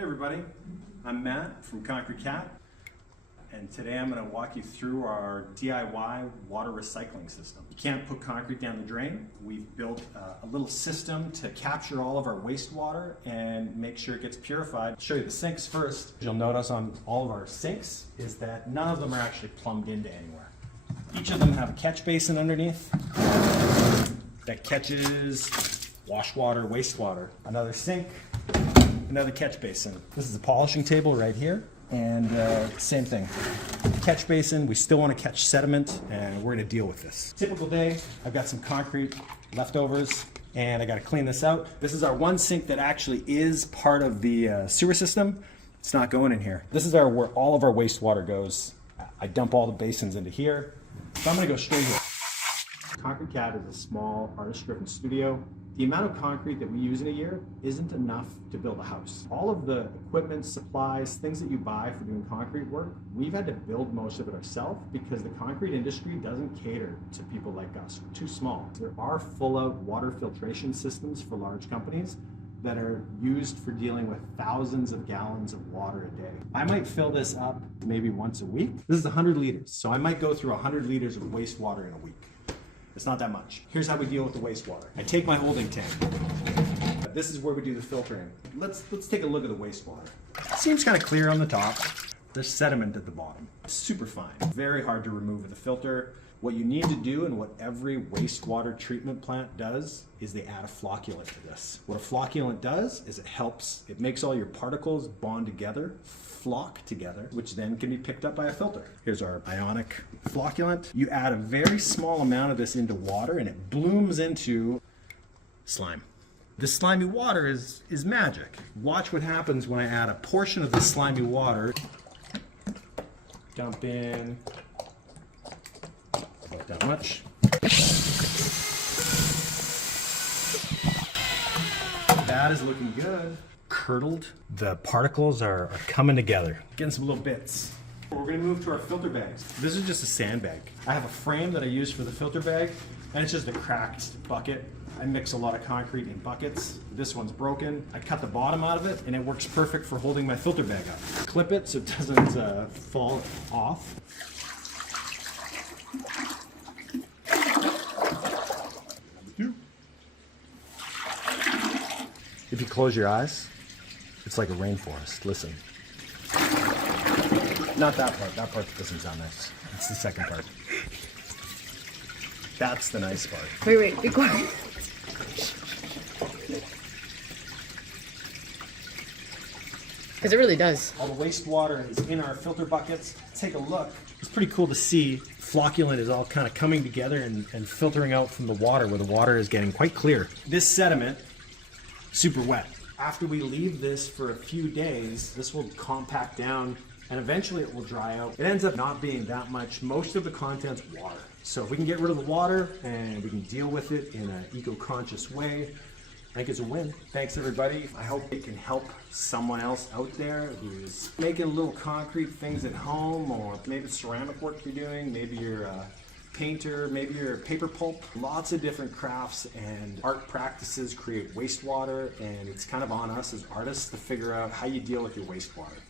Hey everybody, I'm Matt from Concrete Cat, and today I'm going to walk you through our DIY water recycling system. You can't put concrete down the drain. We've built a little system to capture all of our wastewater and make sure it gets purified. I'll show you the sinks first. You'll notice on all of our sinks is that none of them are actually plumbed into anywhere. Each of them have a catch basin underneath that catches wash water, wastewater. Another sink, another catch basin. This is a polishing table right here, and same thing. Catch basin, we still want to catch sediment, and we're going to deal with this. Typical day, I've got some concrete leftovers, and I got to clean this out. This is our one sink that actually is part of the sewer system. It's not going in here. This is where all of our wastewater goes. I dump all the basins into here, so I'm going to go straight here. Concrete Cat is a small, artist-driven studio. The amount of concrete that we use in a year isn't enough to build a house. All of the equipment, supplies, things that you buy for doing concrete work, we've had to build most of it ourselves because the concrete industry doesn't cater to people like us. We're too small. There are full-out water filtration systems for large companies that are used for dealing with thousands of gallons of water a day. I might fill this up maybe once a week. This is 100 liters, so I might go through 100 liters of wastewater in a week. It's not that much. Here's how we deal with the wastewater. I take my holding tank. This is where we do the filtering. Let's take a look at the wastewater. Seems kind of clear on the top. There's sediment at the bottom. It's super fine. Very hard to remove with a filter. What you need to do, and what every wastewater treatment plant does, is they add a flocculant to this. What a flocculant does is it makes all your particles bond together, flock together, which then can be picked up by a filter. Here's our ionic flocculant. You add a very small amount of this into water and it blooms into slime. This slimy water is magic. Watch what happens when I add a portion of this slimy water. Dump in about that much. That is looking good. Curdled. The particles are coming together. Getting some little bits. We're going to move to our filter bags. This is just a sandbag. I have a frame that I use for the filter bag, and it's just a cracked bucket. I mix a lot of concrete in buckets. This one's broken. I cut the bottom out of it, and it works perfect for holding my filter bag up. Clip it so it doesn't fall off. If you close your eyes, it's like a rainforest. Listen. Not that part. That part doesn't sound nice. It's the second part. That's the nice part. Wait, be quiet. Because it really does. All the wastewater is in our filter buckets. Take a look. It's pretty cool to see flocculant is all kind of coming together and filtering out from the water, where the water is getting quite clear. This sediment, super wet. After we leave this for a few days, this will compact down and eventually it will dry out. It ends up not being that much. Most of the content's water. So if we can get rid of the water and we can deal with it in an eco-conscious way, I think it's a win. Thanks everybody. I hope it can help someone else out there who's making little concrete things at home, or maybe ceramic work you're doing, maybe you're a painter, maybe you're a paper pulp. Lots of different crafts and art practices create wastewater, and it's kind of on us as artists to figure out how you deal with your wastewater.